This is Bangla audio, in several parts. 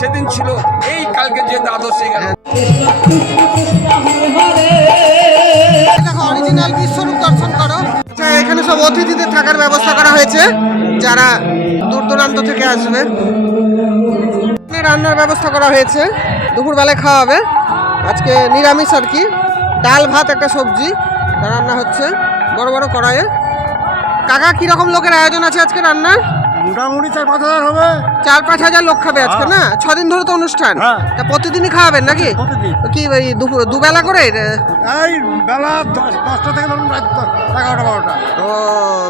সেদিন ছিল, এই কালকে যে দ্বাদশ গেল। অরিজিনাল করো। আচ্ছা এখানে সব অতিথিদের থাকার ব্যবস্থা করা হয়েছে, যারা দূর দূরান্ত থেকে আসবে। রান্নার ব্যবস্থা করা হয়েছে দুপুরবেলায় খাওয়া হবে আজকে নিরামিষ আর কি। ডাল, ভাত, একটা সবজি, রান্না হচ্ছে, বড় বড় কড়াইয়ে। কাকা, কীরকম লোকের আয়োজন আছে আজকে রান্নার? মোটামুটি চার পাঁচ হাজার হবে। চার পাঁচ হাজার লোক খাবে আজকে না? ছদিন ধরে তো অনুষ্ঠান। হ্যাঁ। তা প্রতিদিনই খাওয়াবেন নাকি? প্রতিদিন। কি এই দুপুর- দুবেলা করে? এই বেলা দশ- দশটা থেকে ধরুন রাত এগারোটা বারোটা। ও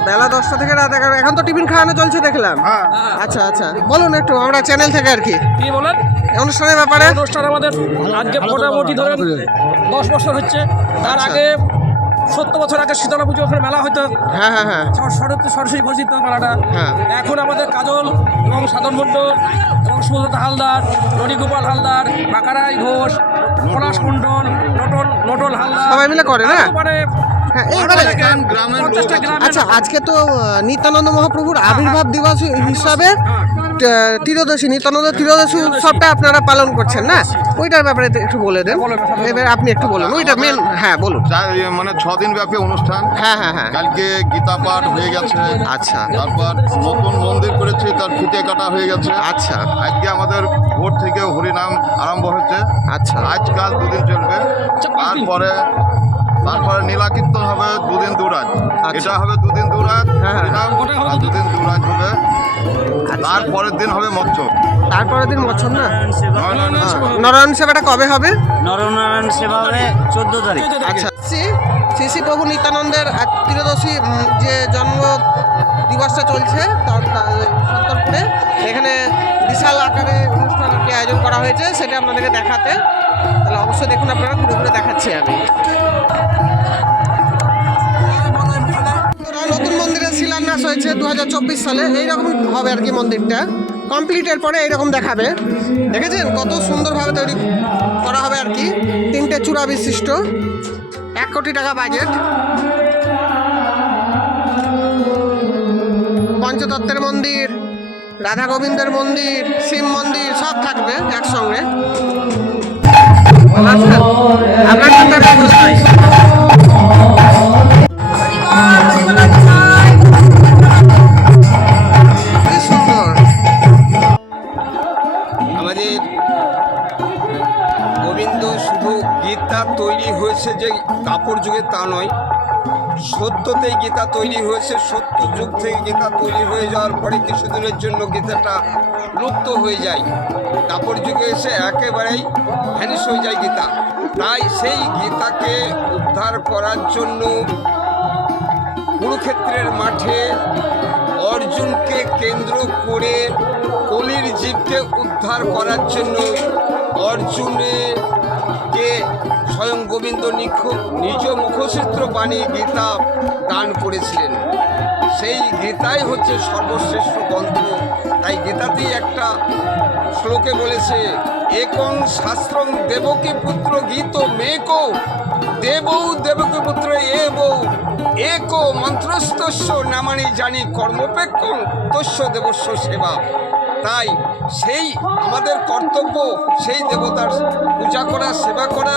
বেলা দশটা থেকে রাত এগারো এখন তো টিফিন খাওয়ানো চলছে দেখলাম। হ্যাঁ। আচ্ছা আচ্ছা। বলুন একটু আমরা চ্যানেল থেকে আর কি। কি বলেন? অনুষ্ঠানের ব্যাপারে? অনুষ্ঠান আমাদের আজকে মোটামুটি ধরেন দশ বছর হচ্ছে। তার আচ্ছা। আগে সত্তর বছর আগে শীতলা পুজো ওখানে মেলা হতো। হ্যাঁ হ্যাঁ হ্যাঁ। সর- সরস্বতী ঘোষিত মেলাটা। হ্যাঁ। এখন আমাদের কাজল এবং সাধন মণ্ডল এবং সুব্রত হালদার রণিগোপাল হালদার বাকারাই ঘোষ পলাশ মণ্ডল নটল নটল হালদার। সবাই মিলে করে না? মানে হ্যাঁ আচ্ছা আজকে তো নিত্যানন্দ মহাপ্রভুর আবির্ভাব দিবস হিসাবে ত- ত্রিয়োদশী নিত্যানন্দ ত্রিয়োদশী উৎসবটা আপনারা পালন করছেন না? ওইটার ব্যাপারে একটু বলে দেন। এবার আপনি একটু বলুন। ওইটা মেন হ্যাঁ বলুন। মানে ছ দিন ব্যাপী অনুষ্ঠান। হ্যাঁ হ্যাঁ হ্যাঁ। কালকে গীতা পাঠ হয়ে গেছে। আচ্ছা। তারপর নতুন মন্দির করেছে তার ফিতে কাটা হয়ে গেছে। আচ্ছা। আজকে আমাদের ভোর থেকে হরিনাম আরম্ভ হচ্ছে আচ্ছা। আজকাল দুদিন চলবে। তারপরে তারপরে নীলাকীর্তন হবে দুদিন দুরাত আচ্ছা। এটা হবে দুদিন দুরাত হ্যাঁ, হ্যাঁ। দুদিন। দুরাত হবে। তারপরের দিন হবে মৎস্য। তারপরের দিন বছর না। নারায়ণ সেবাটা কবে হবে? নরনারায়ণ সেবা হবে চোদ্দ তারিখ। আচ্ছা। শ্রী শ্রী শ্রী প্রভু নিত্যানন্দের ত্রিদশী যে জন্ম দিবসটা চলছে তার তার সত্তরপুরে এখানে বিশাল আকারে কি আয়োজন করা হয়েছে, সেটা আপনাদেরকে দেখাতে। তাহলে অবশ্যই দেখুন আপনারা, ঘুরে ঘুরে দেখাচ্ছি আমি। নতুন মন্দিরের শিলান্যাস হয়েছে দু হাজার চব্বিশ সালে। এইরকম হবে আর কি মন্দিরটা। কমপ্লিটের পরে এইরকম দেখাবে। দেখেছেন? কত সুন্দরভাবে তৈরি করা হবে আর কি। তিনটে চূড়া বিশিষ্ট। এক কোটি টাকা বাজেট। পঞ্চতত্ত্বের মন্দির রাধা গোবিন্দের মন্দির, শিব মন্দির, সব থাকবে একসঙ্গে। আপনার আমাদের গোবিন্দ শুধু গীতা তৈরি হয়েছে যে কাপড় যুগে তা নয় সত্যতেই গীতা তৈরি হয়েছে, সত্য যুগ থেকে গীতা তৈরি হয়ে যাওয়ার পরে কিছুদিনের জন্য গীতাটা লুপ্ত হয়ে যায়। কাপড় যুগে এসে একেবারেই ভ্যানিশ হয়ে যায় গীতা। তাই সেই গীতাকে উদ্ধার করার জন্য কুরুক্ষেত্রের মাঠে অর্জুনকে কেন্দ্র করে কলির জীবকে উদ্ধার করার জন্য অর্জুনের কে স্বয়ং গোবিন্দ নিজ মুখচিত্র বাণী গীতা দান করেছিলেন। সেই গীতাই হচ্ছে সর্বশ্রেষ্ঠ গ্রন্থ। তাই গীতাতেই একটা শ্লোকে বলেছে, একং শাস্ত্রং দেবকী পুত্র গীত মেকো, দেবৌ দেবকী পুত্র এ বউ একো মন্ত্রস্তস্য নামানি জানি কর্মপেক্ষং তস্য দেবস্য সেবা। তাই সেই আমাদের কর্তব্য, সেই দেবতার পূজা করা, সেবা করা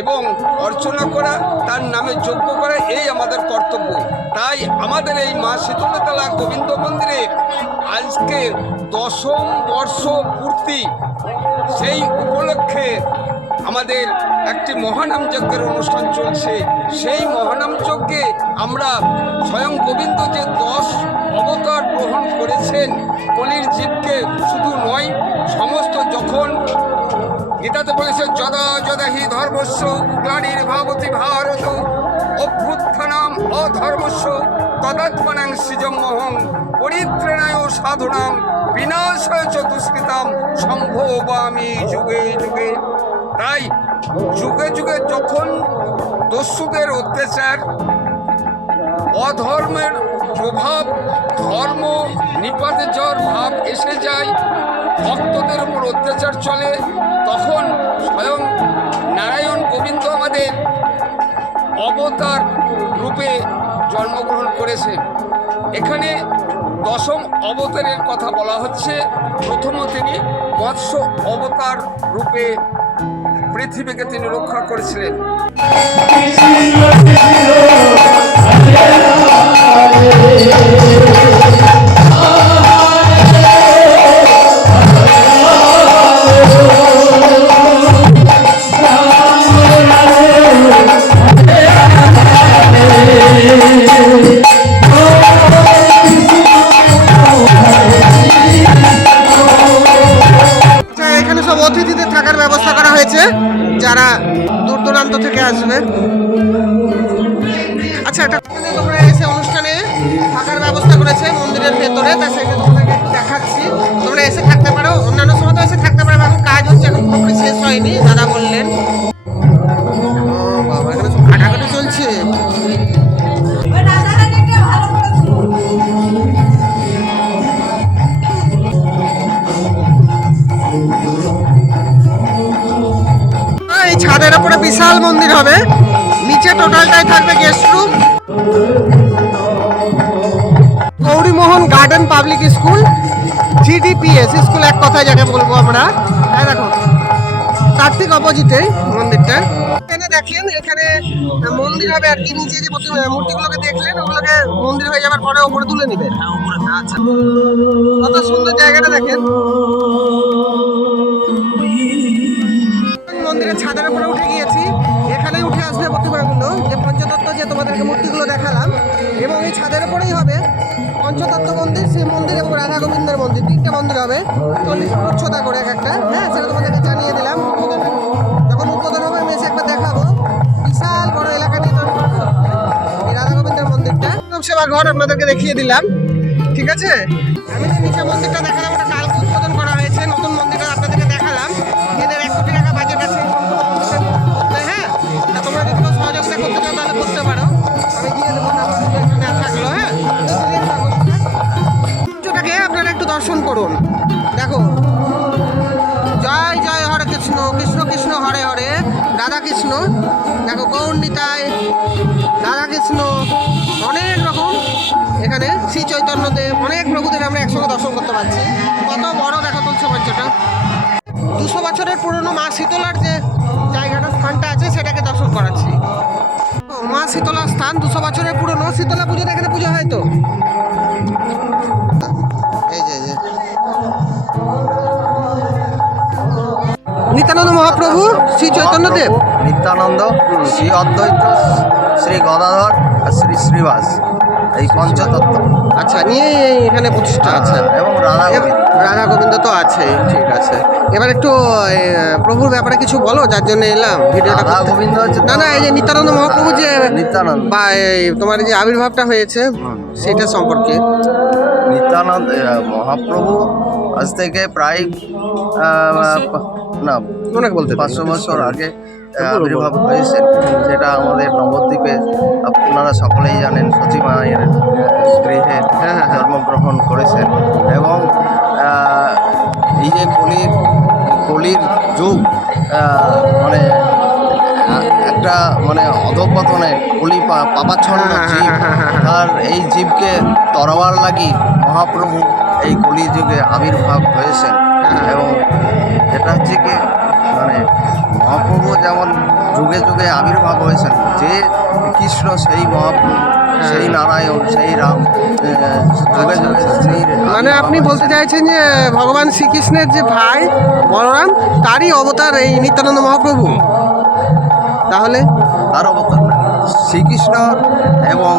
এবং অর্চনা করা, তার নামে যজ্ঞ করা, এই আমাদের কর্তব্য। তাই আমাদের এই মা শীতলতলা গোবিন্দ মন্দিরে আজকে দশম বর্ষ পূর্তি, সেই উপলক্ষে আমাদের একটি মহানাম যজ্ঞের অনুষ্ঠান চলছে। সেই মহানাম যজ্ঞে আমরা স্বয়ং গোবিন্দ যে দশ অবতার গ্রহণ করেছেন, কলির জীবকে শুধু নয়, সমস্ত যখন গীতাতে বলেছে, যদা যদা হি ধর্মস্য গ্লানির ভাবতি ভারত, অভ্যুত্থানাম অধর্মস্য তদাত্মনাং সৃজমহং পরিত্রাণায় সাধনাং বিনাশায় চতুষ্কৃতাম দুষ্কৃতাম সম্ভবামি যুগে যুগে। তাই যুগে যুগে যখন দস্যুদের অত্যাচার, অধর্মের প্রভাব, ধর্ম নিপাতে যাওয়ার ভাব এসে যায় ভক্তদের উপর অত্যাচার চলে, তখন স্বয়ং নারায়ণ গোবিন্দ আমাদের অবতার রূপে জন্মগ্রহণ করেছেন এখানে দশম অবতারের কথা বলা হচ্ছে। প্রথম তিনি মৎস্য অবতার রূপে পৃথিবীকে তিনি রক্ষা করেছিলেন। দূরান্ত থেকে আসবে আচ্ছা এটা তোমরা এসে অনুষ্ঠানে থাকার ব্যবস্থা করেছে মন্দিরের ভেতরে, তা সেটা দেখাচ্ছি। তোমরা এসে থাকতে পারো, অন্যান্য সময় তো এসে থাকতে পারো এখন কাজ হচ্ছে এখন শেষ হয়নি, দাদা বললেন। উপরে বিশাল মন্দির হবে। নিচে টোটালটাই থাকবে guest room Gourimohan garden public school GDPS school এক কথায় যাকে বলব আমরা। হ্যাঁ দেখো। তার ঠিক অপোজিটে মন্দিরটা। এখানে দেখেন এখানে মন্দির হবে আর কি নিচে যে মূর্তিগুলোকে দেখলেন ওগুলোকে মন্দির হয়ে যাবার পরে ওপরে তুলে নেবেন আচ্ছা। কত সুন্দর জায়গাটা দেখেন। ছাদের উপরেই হবে। পঞ্চতত্ত্ব মন্দির শ্রী মন্দির এবং রাধা গোবিন্দের মন্দির। তিনটে মন্দির হবে। চল্লিশ ফুট ছোটা করে এক একটা। হ্যাঁ সেটা তোমাদেরকে জানিয়ে দিলাম। যখন উদ্বোধন হবে, আমি এসে একবার দেখাবো। বিশাল বড় এলাকাটি এই রাধা গোবিন্দের মন্দিরটা। সেবা ঘর আপনাদেরকে দেখিয়ে দিলাম। ঠিক আছে? আমি যে নিচে মন্দিরটা দেখালাম দর্শন করুন। দেখো। জয় জয় হরে কৃষ্ণ কৃষ্ণ কৃষ্ণ, হরে হরে, রাধা কৃষ্ণ। দেখো গৌর নিতাই রাধা কৃষ্ণ। অনেক রকম এখানে শ্রী চৈতন্যদেব, অনেক প্রভুদের আমরা একসঙ্গে দর্শন করতে পারছি। কত বড় দেখো তুলছে মঞ্চটা দুশো বছরের পুরনো মা শীতলার যে জায়গাটা, স্থানটা আছে, সেটাকে দর্শন করাচ্ছি। মা শীতলার স্থান, দুশো বছরের পুরনো শীতলা পুজোর এখানে পুজো হয় তো? নিত্যানন্দ মহাপ্রভু শ্রী চৈতন্য দেব। নিত্যানন্দ শ্রী অদ্বৈত শ্রী গদাধর আর শ্রী শ্রীবাস। এই পঞ্চতত্ত্ব। আচ্ছা নিয়ে এখানে প্রতিষ্ঠা আছে। এবং রাধা। রাধা গোবিন্দ তো আছে ঠিক আছে। এবার একটু প্রভুর ব্যাপারে কিছু বলো যার জন্য এলাম ভিডিওটা গোবিন্দ না না এই যে নিত্যানন্দ মহাপ্রভু যে নিত্যানন্দ। বা এই তোমার যে আবির্ভাবটা হয়েছে সেটা সম্পর্কে। নিত্যানন্দ মহাপ্রভু আজ থেকে প্রায় না অনেক বলতে পাঁচশো বছর আগে আবির্ভাব হয়েছে সেটা আমাদের নবদ্বীপে আপনারা সকলেই জানেন সতী মায়ের গৃহে হ্যাঁ, হ্যাঁ। জন্মগ্রহণ করেছেন এবং এই যে কলির কলির যুগ মানে একটা মানে অধপতনে কলি পা- পাপাচ্ছন্ন হ্যাঁ, হ্যাঁ, জীব হ্যাঁ, হ্যাঁ, হ্যাঁ। আর এই জীবকে তরবার লাগি মহাপ্রভু এই কলি যুগে আবির্ভাব হয়েছেন হ্যাঁ। এবং এটা হচ্ছে কি মানে মহাপ্রভু যেমন যুগে যুগে আবির্ভাব হয়েছেন যে কৃষ্ণ সেই মহাপ্রভু সেই নারায়ণ সেই রাম যুগে যুগে সেই হ্যাঁ। মানে আপনি বলতে চাইছেন যে ভগবান শ্রীকৃষ্ণের যে ভাই বলরাম তারই অবতার এই নিত্যানন্দ মহাপ্রভু? তাহলে? তার অবতার না। শ্রীকৃষ্ণ এবং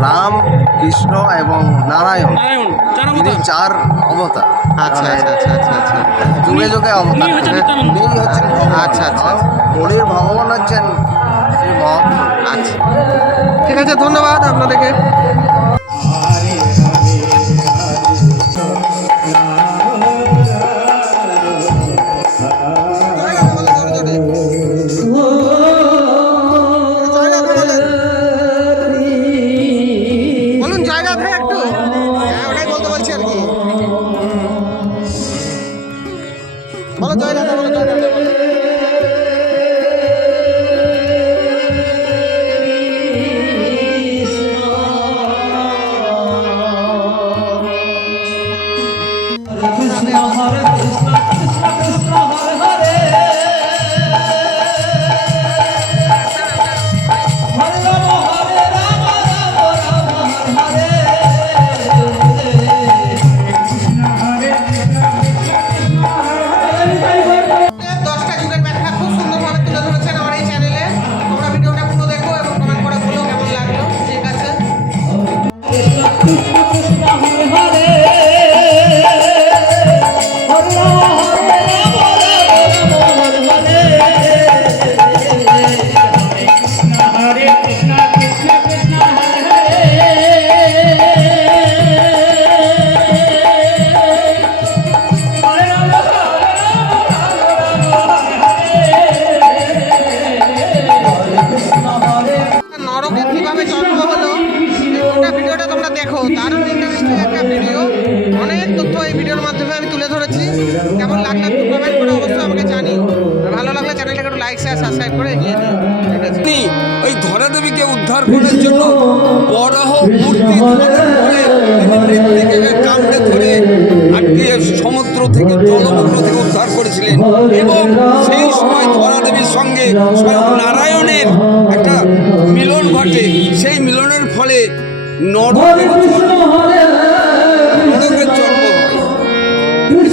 রাম কৃষ্ণ এবং নারায়ণ নারায়ণ তিনি চার অবতার। আচ্ছা আচ্ছা আচ্ছা আচ্ছা আচ্ছা। যুগে যুগে অবতার উনি হচ্ছেন। আচ্ছা, আচ্ছা, আর ভগবান হচ্ছেন আচ্ছা। ঠিক আছে ধন্যবাদ আপনাদেরকে। বরাহ মূর্তি মৃত্তিকাকে ধরে আটকে সমুদ্র থেকে, জলমগ্ন থেকে উদ্ধার করেছিলেন। এবং সেই সময় ধরা দেবীর সঙ্গে স্বয়ং নারায়ণের একটা মিলন ঘটে। সেই মিলনের ফলে নরকের জন্ম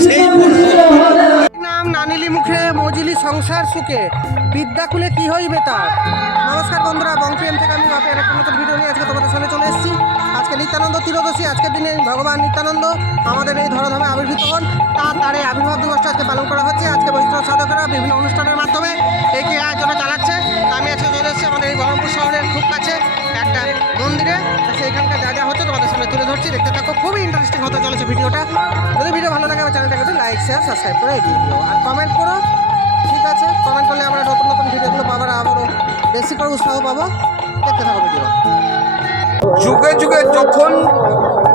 সেই নাম নানিলি মুখে, মজিলি সংসার সুখে? বিদ্যাকুলে কি হইবে তার? নমস্কার বন্ধুরা বংপিএম থেকে আমি বাপের একটা নতুন ভিডিও নিয়ে তোমাদের সামনে চলে এসেছি। আজকে নিত্যানন্দ ত্রিয়োদশী আজকের দিনে ভগবান নিত্যানন্দ আমাদের এই ধরাধামে আবির্ভূত হন। তার তার এই আবির্ভাব দিবসটা আজকে পালন করা হচ্ছে। আজকে বৈষ্ণব সাধকেরা বিভিন্ন অনুষ্ঠানের মাধ্যমে একে আয়োজনে চালাচ্ছে। আমি আজকে চলে এসেছি আমাদের এই বহরমপুর শহরের খুব কাছে একটা মন্দিরে। সেইখানকার যা যা হচ্ছে তোমাদের সামনে তুলে ধরছি। দেখতে থাকো, খুবই ইন্টারেস্টিং হতে চলেছে ভিডিওটা। যদি ভিডিও ভালো লাগে আমার চ্যানেলটাকে লাইক শেয়ার সাবস্ক্রাইব করে এগিয়ে দিও। আর কমেন্ট করো। ঠিক আছে কমেন্ট করলে আমরা নতুন নতুন ভিডিওগুলো পাবার আবারও বেশি করে উৎসাহ পাবো। দেখতে থাকো ভিডিও। যুগে যুগে যখন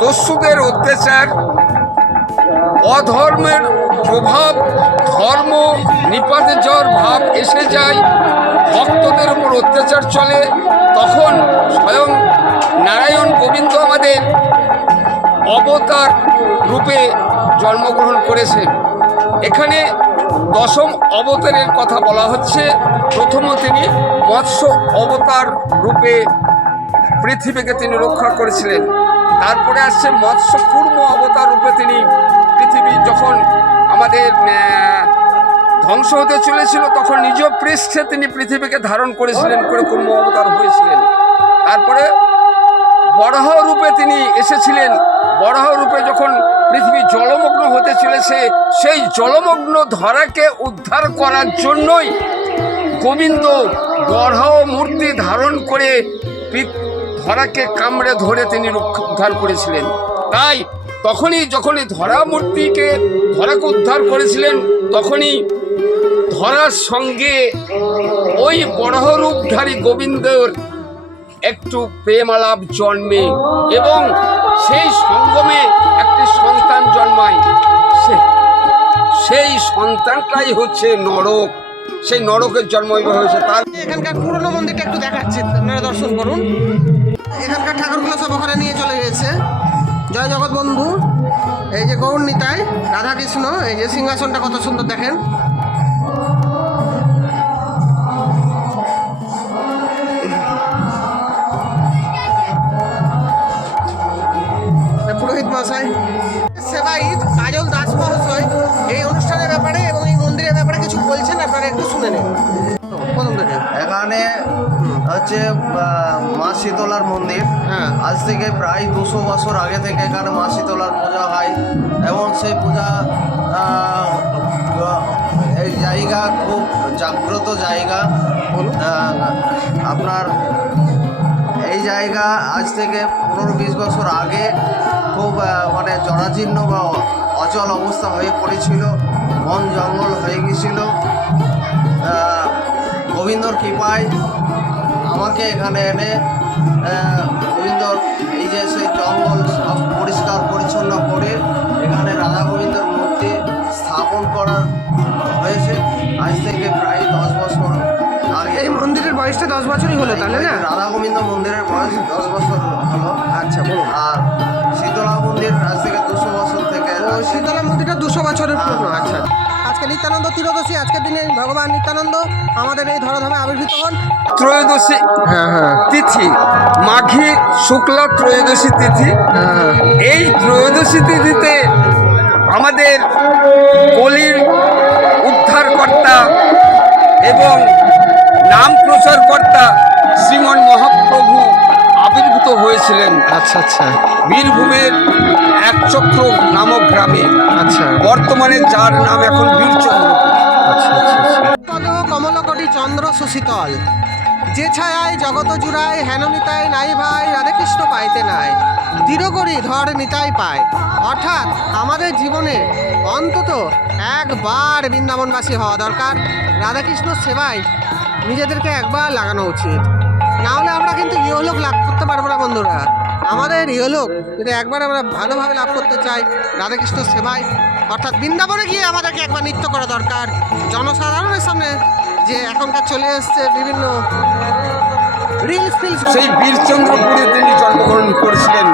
দস্যুদের অত্যাচার অধর্মের প্রভাব, ধর্ম, নিপাতে যাওয়ার ভাব এসে যায়, ভক্তদের উপর অত্যাচার চলে, তখন স্বয়ং নারায়ণ গোবিন্দ আমাদের অবতার রূপে জন্মগ্রহণ করেছেন এখানে দশম অবতারের কথা বলা হচ্ছে। প্রথম তিনি মৎস্য অবতার রূপে পৃথিবীকে তিনি রক্ষা করেছিলেন। তারপরে আসছে মৎস্য কুর্ম অবতার রূপে তিনি পৃথিবী যখন আমাদের ধ্বংস হতে চলেছিল, তখন নিজ পৃষ্ঠে তিনি পৃথিবীকে ধারণ করেছিলেন, করে কুর্ম অবতার হয়েছিলেন। তারপরে বরাহ রূপে তিনি এসেছিলেন। বরাহ রূপে যখন পৃথিবী জলমগ্ন হতে চলেছে, সেই জলমগ্ন ধরাকে উদ্ধার করার জন্যই গোবিন্দ বরাহ মূর্তি ধারণ করে ধরাকে কামড়ে ধরে তিনি উদ্ধার করেছিলেন। তাই তখনই যখনই ধরা মূর্তিকে ধরাকে উদ্ধার করেছিলেন, তখনই ধরার সঙ্গে ওই বরাহ রূপধারী গোবিন্দর একটু প্রেম আলাপ জন্মে এবং সেই সঙ্গমে একটি সন্তান জন্মায়। সেই সন্তানটাই হচ্ছে নরক। সেই নরকের জন্ম হয়েছে। তার এখানকার পুরনো মন্দিরটা একটু দেখাচ্ছি আপনারা দর্শন করুন। এখানকার ঠাকুরগুলো সব ওখানে নিয়ে চলে গেছে। জয় জগৎ বন্ধু। এই যে গৌর নিতাই রাধাকৃষ্ণ, এই যে সিংহাসনটা কত সুন্দর দেখেন। পুরোহিত মশাই সেবাইত কাজল দাস মহাশয় এই অনুষ্ঠানের ব্যাপারে এবং এই মন্দিরের ব্যাপারে কিছু বলছেন আপনারা একটু শুনে নেন। হচ্ছে মা শীতলার মন্দির। হ্যাঁ। আজ থেকে প্রায় দুশো বছর আগে থেকে এখানে মা শীতলার পূজা হয় এবং সেই পূজা এই জায়গা খুব জাগ্রত জায়গা। আপনার এই জায়গা আজ থেকে পনেরো বিশ বছর আগে খুব মানে জরাজীর্ণ বা অচল অবস্থা হয়ে পড়েছিল বন জঙ্গল হয়ে গেছিল। গোবিন্দর কৃপায় আমাকে এখানে এনে গোবিন্দর এই যে সেই জঙ্গল সব পরিষ্কার পরিচ্ছন্ন করে এখানে রাধা গোবিন্দর মূর্তি স্থাপন করার হয়েছে। আজ থেকে প্রায় দশ বছর আগে। এই মন্দিরের বয়সটা দশ বছরই হলো তাহলে না? রাধা গোবিন্দ মন্দিরের বয়স দশ বছর হলো। আচ্ছা বলুন আর শীতলা মন্দির আজ থেকে দুশো বছর থেকে শীতলা মন্দিরটা দুশো বছরের পুরনো আচ্ছা। আজকে নিত্যানন্দ ত্রিয়োদশী আজকের দিনে ভগবান নিত্যানন্দ আমাদের এই ধরাধামে আবির্ভূত হন। ত্রয়োদশী হ্যাঁ হ্যাঁ। তিথি মাঘী শুক্লা ত্রয়োদশী তিথি। হ্যাঁ এই ত্রয়োদশী তিথিতে আমাদের কলির উদ্ধারকর্তা এবং নাম প্রচারকর্তা শ্রীমন মহাপ্রভু আবির্ভূত হয়েছিলেন আচ্ছা আচ্ছা। বীরভূমের একচক্র নামক গ্রামে। আচ্ছা। বর্তমানে যার নাম এখন বীরচন্দ্র। আচ্ছা আচ্ছা পদ কমলকটি চন্দ্র সুশীতল। যে ছায়ায় জগত জুড়ায় হেন নিতাই নাই ভাই রাধাকৃষ্ণ পাইতে নাই। দৃঢ় করি ধর নিতাই পায়। অর্থাৎ আমাদের জীবনে অন্তত একবার বৃন্দাবনবাসী হওয়া দরকার। রাধাকৃষ্ণ সেবায় নিজেদেরকে একবার লাগানো উচিত। না হলে আমরা কিন্তু ইহলোক লাভ করতে পারব না, বন্ধুরা। আমাদের ইহলোক যদি একবার আমরা ভালোভাবে লাভ করতে চাই, রাধাকৃষ্ণ সেবায়, অর্থাৎ বৃন্দাবনে গিয়ে আমাদেরকে একবার নৃত্য করা দরকার। জনসাধারণের সামনে যে এখনকার চলে এসছে বিভিন্ন সেই বীরচন্দ্রপুরে তিনি জন্মগ্রহণ করেছিলেন,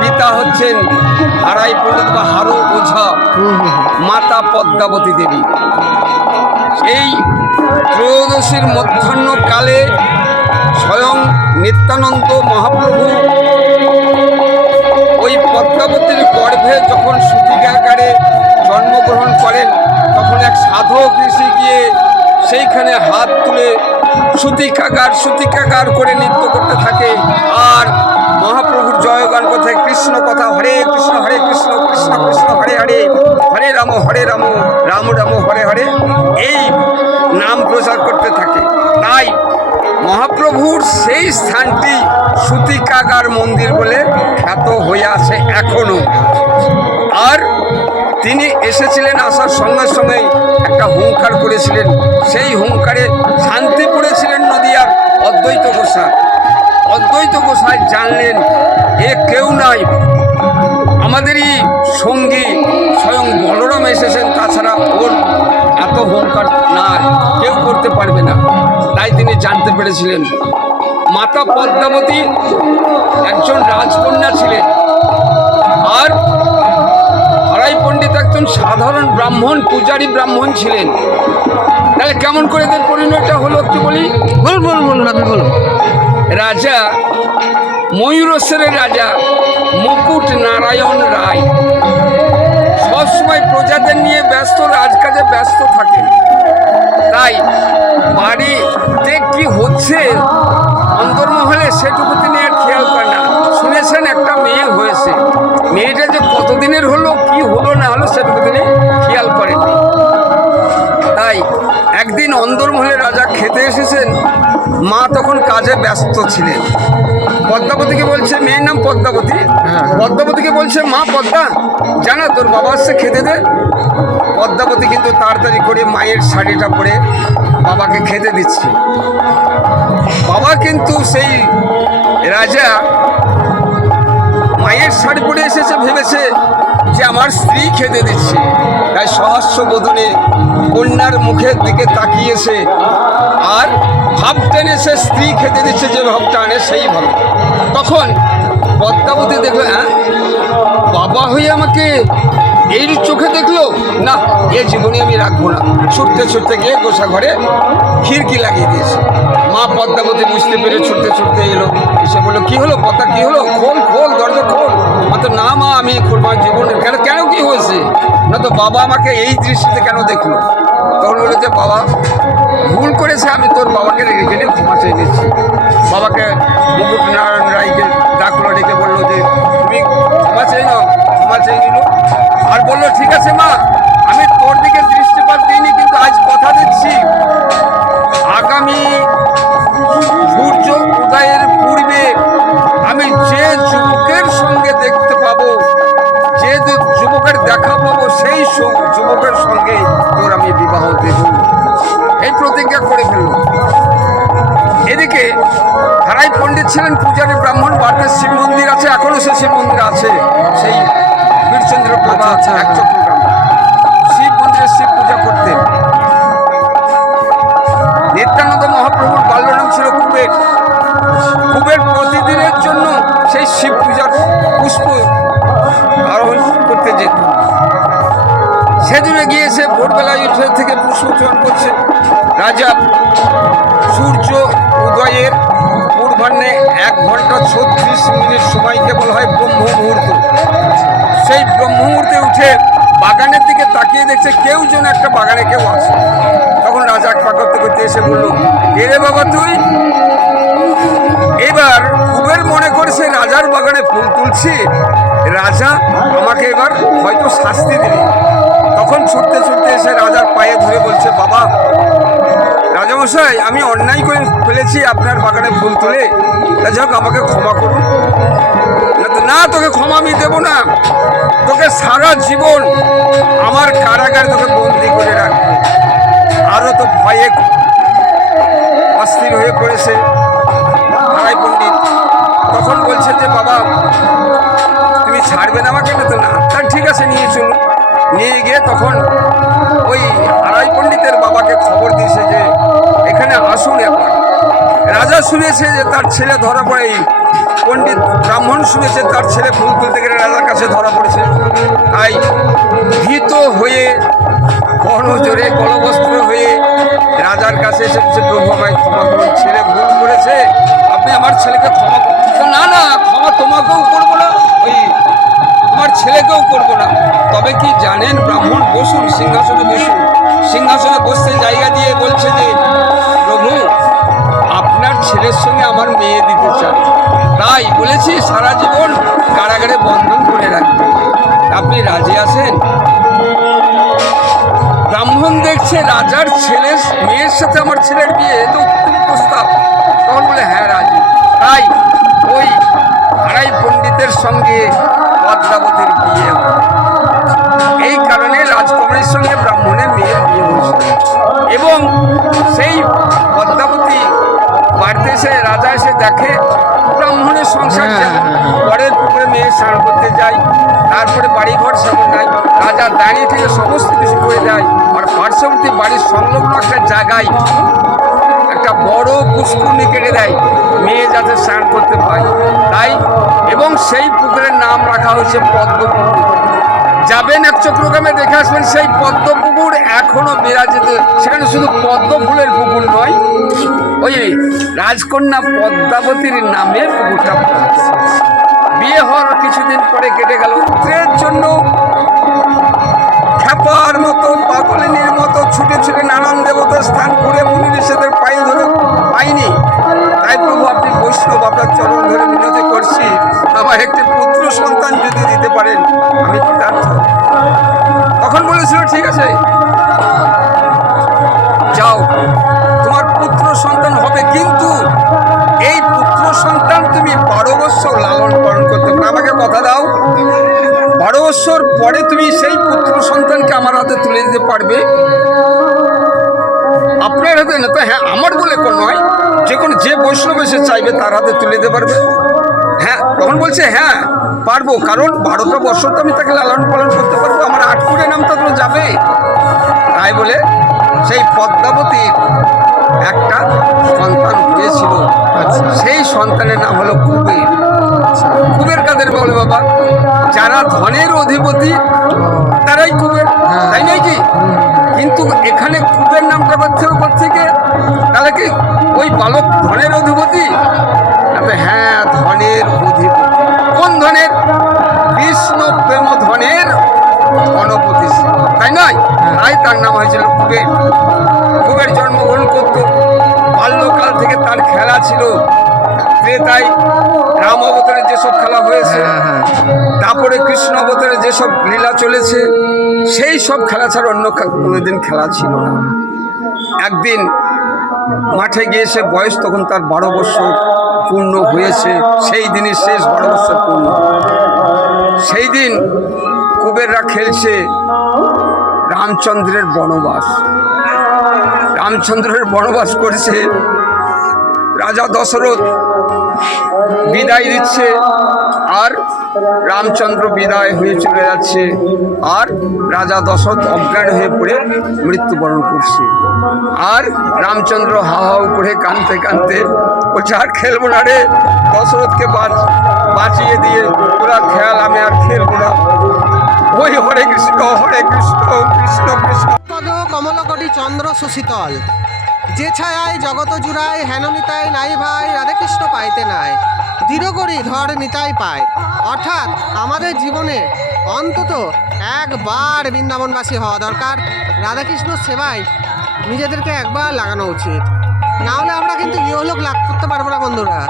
পিতা হচ্ছেন হারাই পণ্ডিত বা হারো ওঝা, মাতা পদ্মাবতী দেবী। এই ত্রয়োদশীর মধ্যাহ্নকালে স্বয়ং নিত্যানন্দ মহাপ্রভু। ওই পদ্মাবতীর গর্ভে যখন সুতিকাকারে জন্মগ্রহণ করেন, তখন এক সাধক ঋষি গিয়ে সেইখানে হাত তুলে সুতিকাগার সুতিকাগার করে নৃত্য করতে থাকে। আর মহাপ্রভুর জয়গান কথায় কৃষ্ণ কথা, হরে কৃষ্ণ হরে কৃষ্ণ কৃষ্ণ কৃষ্ণ, হরে হরে হরে রাম হরে রাম রাম রাম, হরে হরে, এই নাম প্রচার করতে থাকে। তাই মহাপ্রভুর সেই স্থানটি সুতিকাগার মন্দির বলে খ্যাত হয়ে আছে এখনও। আর তিনি এসেছিলেন আসার সঙ্গে সঙ্গে একটা হুঙ্কার করেছিলেন। সেই হুঙ্কারে শান্তি পড়েছিলেন নদিয়ার অদ্বৈত গোসাই। অদ্বৈত গোসাই জানলেন, এ কেউ নাই। আমাদেরই সঙ্গী স্বয়ং বলরাম এসেছেন, তাছাড়া ওর এত হুঙ্কার না কেউ করতে পারবে না। তাই তিনি জানতে পেরেছিলেন। মাতা পদ্মাবতী একজন রাজকন্যা ছিলেন। আর হরাই পণ্ডিত একজন সাধারণ ব্রাহ্মণ পূজারী ব্রাহ্মণ ছিলেন। তাহলে কেমন করে এদের পরিণয়টা হলো একটু বলি? বলুন বলুন বলুন আপনি বলুন। রাজা ময়ূরেশ্বরের রাজা মুকুট নারায়ণ রায়। সবসময় প্রজাদের নিয়ে ব্যস্ত, রাজকাজে ব্যস্ত থাকেন তাই বাড়িতে কি হচ্ছে, অন্তর্মহলে সেটুকু তিনি আর খেয়াল করেন না। শুনেছেন একটা মেয়ে হয়েছে। মেয়েটা যে কতদিনের হলো, কি হলো না হলো সেটুকু তিনি খেয়াল করেননি। তাই একদিন অন্দরমহলে রাজা খেতে এসেছেন। মা তখন কাজে ব্যস্ত ছিলেন। পদ্মাবতীকে বলছে, মেয়ের নাম পদ্মাবতী? পদ্মাবতীকে বলছে, মা, পদ্মা, জানা, তোর বাবা আসছে খেতে দে। পদ্মাবতী কিন্তু তাড়াতাড়ি করে মায়ের শাড়িটা পরে বাবাকে খেতে দিচ্ছে। বাবা কিন্তু সেই রাজা মায়ের শাড়ি পরে এসেছে, ভেবেছে যে আমার স্ত্রী খেতে দিচ্ছে। তাই সহস্র বদনে কন্যার মুখের দিকে তাকিয়েছে আর ভাব টেনে সে স্ত্রী খেতে দিচ্ছে, যে ভাবটা আনে সেই ভাবে তখন পদ্মাবতী দেখল হ্যাঁ বাবা হয়ে আমাকে এই চোখে দেখল? না, এ জীবনে আমি রাখব না। ছুটতে ছুটতে গিয়ে গোসা ঘরে খিড়কি লাগিয়ে দিয়েছে। মা পদ্মাবতী বুঝতে পেরে ছুটতে ছুটতে এলো। এসে বলল, কি হলো? পদ্মা, কি হলো? খোল খোল, দরজা খোল। মাত্র না মা, আমি আমার জীবনের কেন কেন কি হয়েছে? না তো, বাবা আমাকে এই দৃষ্টিতে কেন দেখল? তখন বলল যে, বাবা, ভুল করেছে, আমি তোর বাবাকে রেখে ক্ষমা চেয়ে নিচ্ছি। সেই শিব পূজার পুষ্প আরোহণ করতে যেত। সেদিনে গিয়ে সে ভোরবেলায় উঠে থেকে পুষ্প চয়ন করছে। রাজা সূর্য উদয়ের পূর্বাহ্নে এক ঘণ্টা ছত্রিশ মিনিট সময়কে বলা হয় ব্রহ্ম মুহূর্ত। সেই ব্রহ্ম মুহূর্তে উঠে বাগানের দিকে তাকিয়ে দেখছে কেউ যেন একটা বাগানে কেউ আছে। তখন রাজা পাকড় করতে এসে বলল এরে বাবা তুই? এবার কুবের মনে করছে রাজার বাগানে ফুল তুলছি। রাজা আমাকে এবার হয়তো শাস্তি দিবে। তখন ছুটতে ছুটতে এসে রাজার পায়ে ধরে বলছে, বাবা, রাজামশাই, আমি অন্যায় করে ফেলেছি আপনার বাগানে ফুল তুলে। তা যাক, আমাকে ক্ষমা করুন। না, তোকে ক্ষমা আমি দেবো না। তোকে সারা জীবন আমার কারাগারে তোকে বন্দি করে রাখব। আরও তো ভয়ে ছাড়বে না আমাকে? তো না তার ঠিক আছে, নিয়ে চলুন। নিয়ে গিয়ে তখন ওই আড়াই পণ্ডিতের বাবাকে খবর দিয়েছে যে এখানে আসুন একবার। রাজা শুনেছে যে তার ছেলে ধরা পড়ে, এই পণ্ডিত ব্রাহ্মণ শুনেছে তার ছেলে ফুল তুলতে গেলে রাজার কাছে ধরা পড়েছে। তাই ভীত হয়ে জোরে কলবস্ত্র হয়ে রাজার কাছে এসে বলছে, প্রভু আমায় ক্ষমা করুন, ছেলে ভুল করেছে। আপনি আমার ছেলেকে ক্ষমা করুন না না, ক্ষমা তোমাকেও করব না। ওই তোমার ছেলেকেও করব না। তবে কি জানেন ব্রাহ্মণ বসুন, সিংহাসনে বসুন। সিংহাসনে বসতে জায়গা দিয়ে বলছে যে, প্রভু, আপনার ছেলের সঙ্গে আমার মেয়ে দিতে চাই। তাই বলেছি সারা জীবন কারাগারে বন্ধন করে রাখবে। আপনি রাজি আছেন? ব্রাহ্মণ দেখছে রাজার ছেলে মেয়ের সাথে আমার ছেলের বিয়ে, তো উত্তম প্রস্তাব। তখন বলে হ্যাঁ রাজি। তাই ওই আড়াই পণ্ডিতের সঙ্গে পদ্মাবতীর বিয়ে এই কারণে রাজকুমারীর সঙ্গে ব্রাহ্মণের মেয়ের বিয়ে হয়েছিল। এবং সেই পদ্মাবতী বাড়িতে এসে রাজা এসে দেখে ব্রাহ্মণের সংসার হ্যাঁ, হ্যাঁ, হ্যাঁ। পরের পুকুরে মেয়ে স্নান করতে যায় তারপরে বাড়িঘর সেমন নাই রাজা দাঁড়িয়ে থেকে সমস্ত কিছু করে দেয়। আর পার্শ্ববর্তী বাড়ির সংলগ্ন একটা জায়গায় বড় পুষ্কুনি কেটে দেয়, মেয়ে যাতে স্নান করতে পায় তাই এবং সেই পুকুরের নাম রাখা হয়েছে পদ্মপুকুর। যাবেন এক চক্রগ্রামে দেখে আসবেন সেই পদ্ম পুকুর এখনও বিরাজিত। সেখানে শুধু পদ্ম ফুলের পুকুর নয়, ওই রাজকন্যা পদ্মাবতীর নামে পুকুরটা বিয়ে হওয়ার কিছুদিন পরে কেটে গেল। পুত্রের জন্য খ্যাপার মতো, পাগলিনীর মতো ছুটে ছুটে নানান দেবতার স্থান ঘুরে মুনি ঋষিদের পাই ধরে বৈষ্ণব আপনার চরণ ধরে মিনতি করছি। আমার একটি পুত্র সন্তান যদি দিতে পারেন, আমি কৃতার্থ তখন বলেছিল, ঠিক আছে, যাও। তোমার পুত্র সন্তান হবে, কিন্তু এই পুত্র সন্তান তুমি বারো বছর লালন পালন করতে পারো। আমাকে কথা দাও বারো বছর পরে তুমি সেই পুত্র সন্তানকে আমার হাতে তুলে দিতে পারবে? আপনার হাতে না তো হ্যাঁ আমার বলে কোনো নয়। যে কোনো যে বৈষ্ণব এসে চাইবে তার হাতে তুলে দিতে পারবে? হ্যাঁ তখন বলছে হ্যাঁ পারব। কারণ বারোটা বছর তো আমি তাকে লালন পালন করতে পারব। আমার আটকুড়ে নাম তো যাবে। তাই বলে সেই পদ্মাবতীর একটা সন্তান হয়েছিল। সেই সন্তানের নাম হলো কুবের। কুবের কাদের বলে বাবা? যারা ধনের অধিপতি তারাই কুবের। তাই নয় কি? কিন্তু এখানে কুবের নামটা পাচ্ছে ওপর থেকে তাহলে কি ওই বালক ধনের অধিপতি? হ্যাঁ ধনের অধিপতি। কোন ধনের? কৃষ্ণ প্রেম ধনের গণপতি তাই নয়? তাই তার নাম হয়েছিল কুবের। কুবের জন্মগ্রহণ করত বাল্যকাল থেকে তার খেলা ছিল তাই রাম অবতারে যেসব খেলা হয়েছে তারপরে কৃষ্ণ অবতারে যেসব লীলা চলেছে সেই সব খেলা ছাড়া অন্য কোনোদিন খেলা ছিল না। একদিন মাঠে গিয়ে সে বয়স তখন তার বারো বছর পূর্ণ হয়েছে, সেই দিনই শেষ বারো বছর পূর্ণ। সেই দিন কুবেররা খেলছে রামচন্দ্রের বনবাস। রামচন্দ্রের বনবাস করেছে। রাজা দশরথ বিদায় দিচ্ছে। রামচন্দ্র বিদায় হয়ে চলে যাচ্ছে আর রাজা দশরথ অজ্ঞান হয়ে পড়ে মৃত্যুবরণ করছে। আর রামচন্দ্র হাও করে কানতে কানতে বলছে আর খেলব না রে, দশরথকে বাঁচ, বাঁচিয়ে দিয়ে তোরা খেয়াল আমি আর খেলব না। ওই হরে কৃষ্ণ হরে কৃষ্ণ কৃষ্ণ কৃষ্ণ। কমলকটি চন্দ্র সুশীতল যে ছায়ায় জগত জুড়ায় হেন নিতাই নাই ভাই রাধাকৃষ্ণ পাইতে নাই। দৃঢ় করি ধর নিতাই পায়। অর্থাৎ আমাদের জীবনে অন্তত একবার বৃন্দাবনবাসী হওয়া দরকার। রাধাকৃষ্ণ সেবায় নিজেদেরকে একবার লাগানো উচিত। না হলে আমরা কিন্তু ইহলোক লাভ করতে পারব না, বন্ধুরা।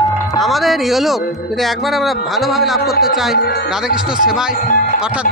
আমাদের ইহলোক যদি একবার আমরা ভালোভাবে লাভ করতে চাই, রাধাকৃষ্ণ সেবায়, অর্থাৎ